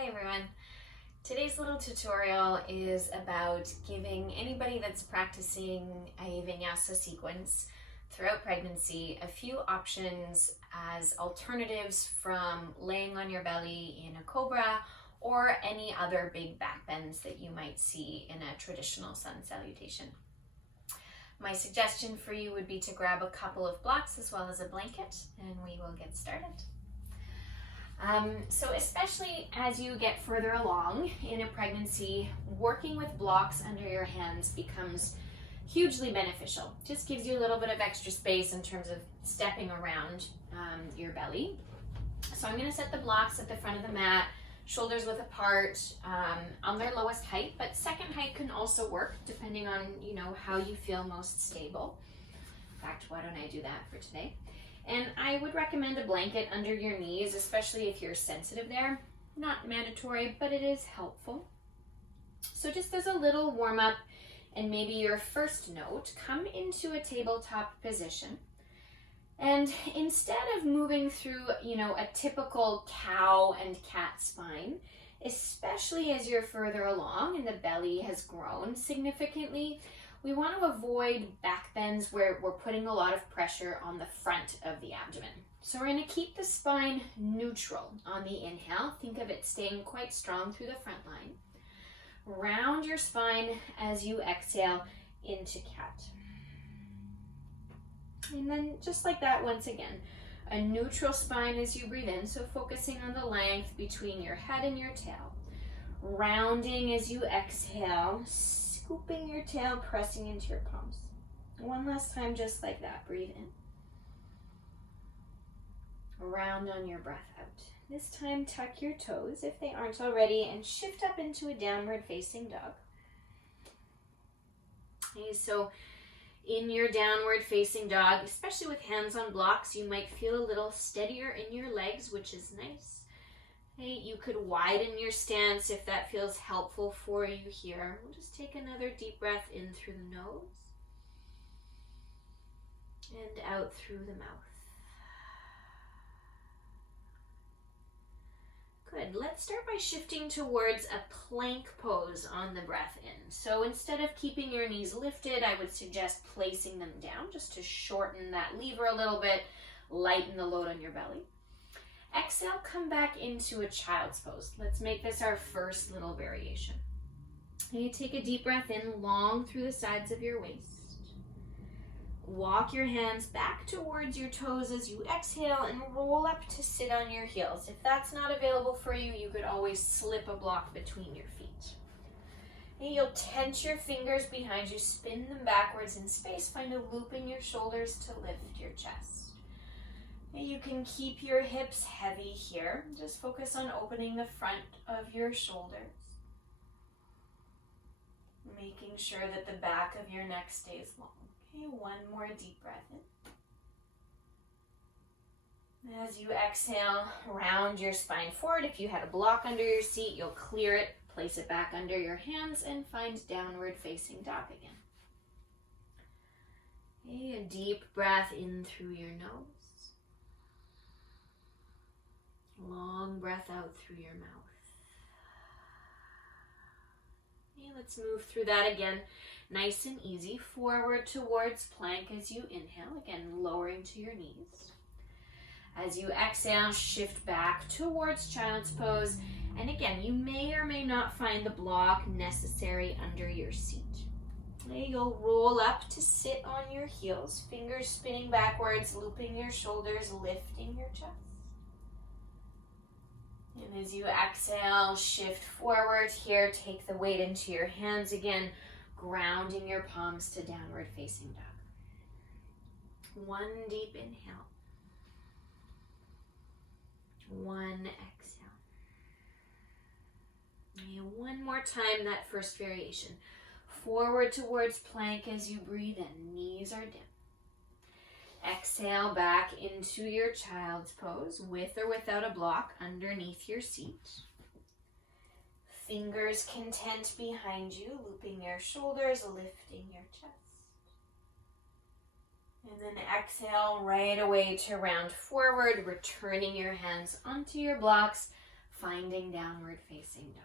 Hi everyone. Today's little tutorial is about giving anybody that's practicing a Vinyasa sequence throughout pregnancy a few options as alternatives from laying on your belly in a cobra or any other big back bends that you might see in a traditional sun salutation. My suggestion for you would be to grab a couple of blocks as well as a blanket, and we will get started. So especially as you get further along in a pregnancy, working with blocks under your hands becomes hugely beneficial. Just gives you a little bit of extra space in terms of stepping around your belly. So I'm going to set the blocks at the front of the mat, shoulders width apart, on their lowest height, but second height can also work depending on, how you feel most stable. In fact, why don't I do that for today? And I would recommend a blanket under your knees, especially if you're sensitive there. Not mandatory, but it is helpful. So just as a little warm up and maybe your first note, come into a tabletop position. And instead of moving through, a typical cow and cat spine, especially as you're further along and the belly has grown significantly, we want to avoid back bends where we're putting a lot of pressure on the front of the abdomen. So we're going to keep the spine neutral on the inhale. Think of it staying quite strong through the front line. Round your spine as you exhale into cat. And then just like that, once again, a neutral spine as you breathe in, so focusing on the length between your head and your tail. Rounding as you exhale, scooping your tail, pressing into your palms. One last time, just like that. Breathe in. Round on your breath out. This time, tuck your toes if they aren't already and shift up into a downward facing dog. Okay, so in your downward facing dog, especially with hands on blocks, you might feel a little steadier in your legs, which is nice. Okay, you could widen your stance if that feels helpful for you here. We'll just take another deep breath in through the nose and out through the mouth. Good. Let's start by shifting towards a plank pose on the breath in. So instead of keeping your knees lifted, I would suggest placing them down just to shorten that lever a little bit, lighten the load on your belly. Exhale, come back into a child's pose. Let's make this our first little variation. Okay, take a deep breath in, long through the sides of your waist. Walk your hands back towards your toes as you exhale and roll up to sit on your heels. If that's not available for you, you could always slip a block between your feet. Okay, you'll tense your fingers behind you, spin them backwards in space, find a loop in your shoulders to lift your chest. You can keep your hips heavy here. Just focus on opening the front of your shoulders. Making sure that the back of your neck stays long. Okay, one more deep breath in. As you exhale, round your spine forward. If you had a block under your seat, you'll clear it, place it back under your hands, and find downward facing dog again. Okay, a deep breath in through your nose. Long breath out through your mouth. Okay, let's move through that again. Nice and easy. Forward towards plank as you inhale. Again, lowering to your knees. As you exhale, shift back towards child's pose. And again, you may or may not find the block necessary under your seat. Okay, you'll roll up to sit on your heels. Fingers spinning backwards, looping your shoulders, lifting your chest. And as you exhale, shift forward here, take the weight into your hands again, grounding your palms to downward facing dog. One deep inhale. One exhale. And one more time, that first variation. Forward towards plank as you breathe in, knees are dim. Exhale back into your child's pose, with or without a block underneath your seat. Fingers content behind you, looping your shoulders, lifting your chest. And then exhale right away to round forward, returning your hands onto your blocks, finding downward facing dog.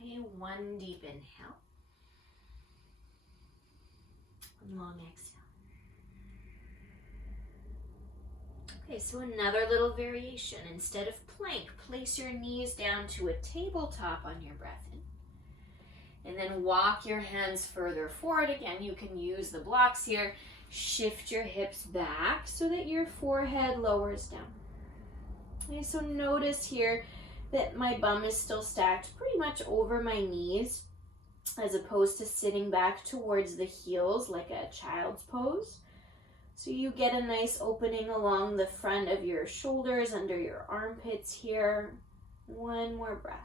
Okay, one deep inhale. One long exhale. Okay, so another little variation. Instead of plank, place your knees down to a tabletop on your breath in. And then walk your hands further forward. Again, you can use the blocks here. Shift your hips back so that your forehead lowers down. Okay, so notice here that my bum is still stacked pretty much over my knees, as opposed to sitting back towards the heels like a child's pose. So you get a nice opening along the front of your shoulders, under your armpits here. One more breath.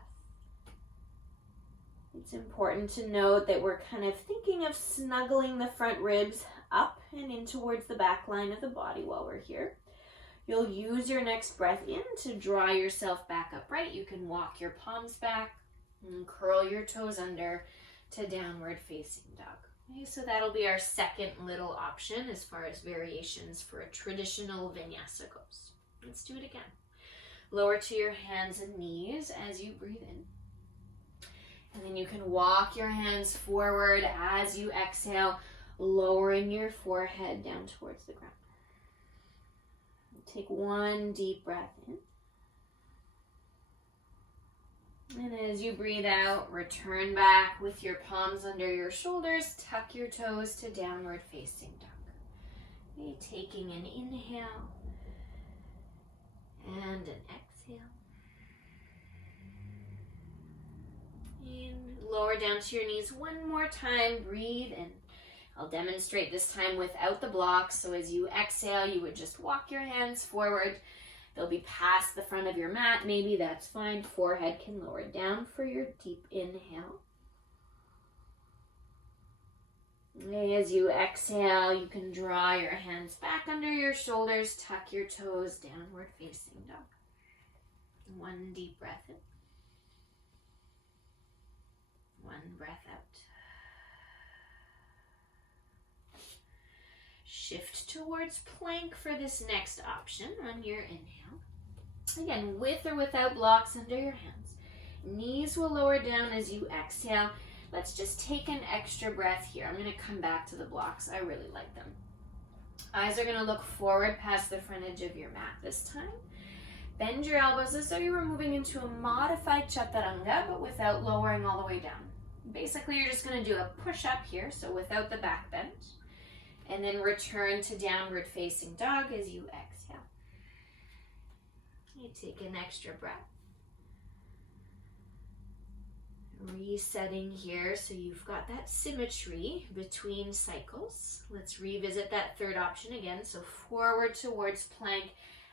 It's important to note that we're kind of thinking of snuggling the front ribs up and in towards the back line of the body while we're here. You'll use your next breath in to draw yourself back upright. You can walk your palms back and curl your toes under to downward facing dog. Okay, so that'll be our second little option as far as variations for a traditional vinyasa goes. Let's do it again. Lower to your hands and knees as you breathe in. And then you can walk your hands forward as you exhale, lowering your forehead down towards the ground. Take one deep breath in. And as you breathe out, return back with your palms under your shoulders. Tuck your toes to downward facing dog. Okay, taking an inhale and an exhale. And lower down to your knees one more time. Breathe in. I'll demonstrate this time without the blocks. So as you exhale, you would just walk your hands forward. They'll be past the front of your mat. Maybe that's fine. Forehead can lower down for your deep inhale. And as you exhale, you can draw your hands back under your shoulders. Tuck your toes, downward facing dog. One deep breath in. One breath out. Shift towards plank for this next option on your inhale. Again, with or without blocks under your hands. Knees will lower down as you exhale. Let's just take an extra breath here. I'm going to come back to the blocks. I really like them. Eyes are going to look forward past the front edge of your mat this time. Bend your elbows as though you were moving into a modified chaturanga, but without lowering all the way down. Basically, you're just going to do a push-up here, so without the back bend. And then return to downward facing dog as you exhale. You take an extra breath. Resetting here so you've got that symmetry between cycles. Let's revisit that third option again. So forward towards plank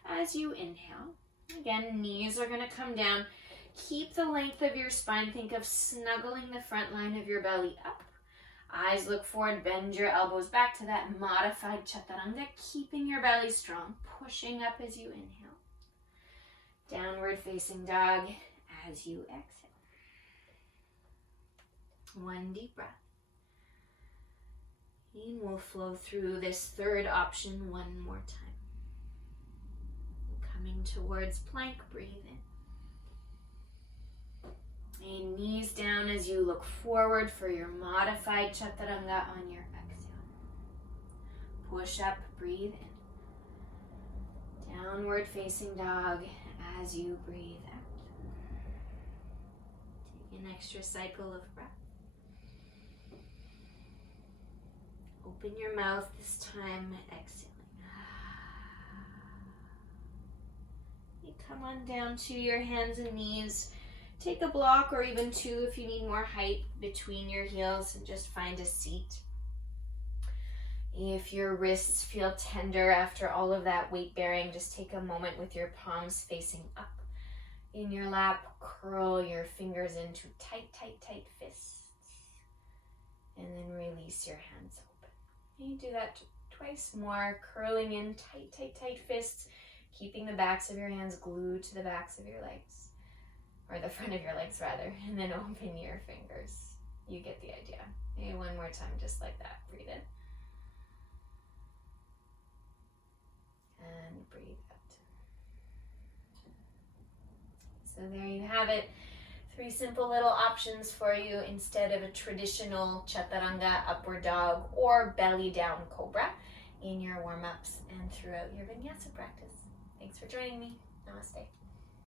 as you inhale. Again, knees are going to come down. Keep the length of your spine. Think of snuggling the front line of your belly up. Eyes look forward, bend your elbows back to that modified chaturanga, keeping your belly strong, pushing up as you inhale. Downward facing dog as you exhale. One deep breath. And we'll flow through this third option one more time. Coming towards plank, breathe in. And knees down as you look forward for your modified chaturanga on your exhale. Push up, breathe in. Downward facing dog as you breathe out. Take an extra cycle of breath. Open your mouth this time, exhaling. You come on down to your hands and knees. Take a block or even two if you need more height between your heels and just find a seat. If your wrists feel tender after all of that weight bearing, just take a moment with your palms facing up in your lap. Curl your fingers into tight, tight, tight fists. And then release your hands open. And you do that twice more, curling in tight, tight, tight fists, keeping the backs of your hands glued to the backs of your legs. Or the front of your legs rather, and then open your fingers. You get the idea. Okay, one more time, just like that. Breathe in. And breathe out. So there you have it. 3 simple little options for you instead of a traditional chaturanga, upward dog, or belly down cobra in your warm-ups and throughout your vinyasa practice. Thanks for joining me. Namaste.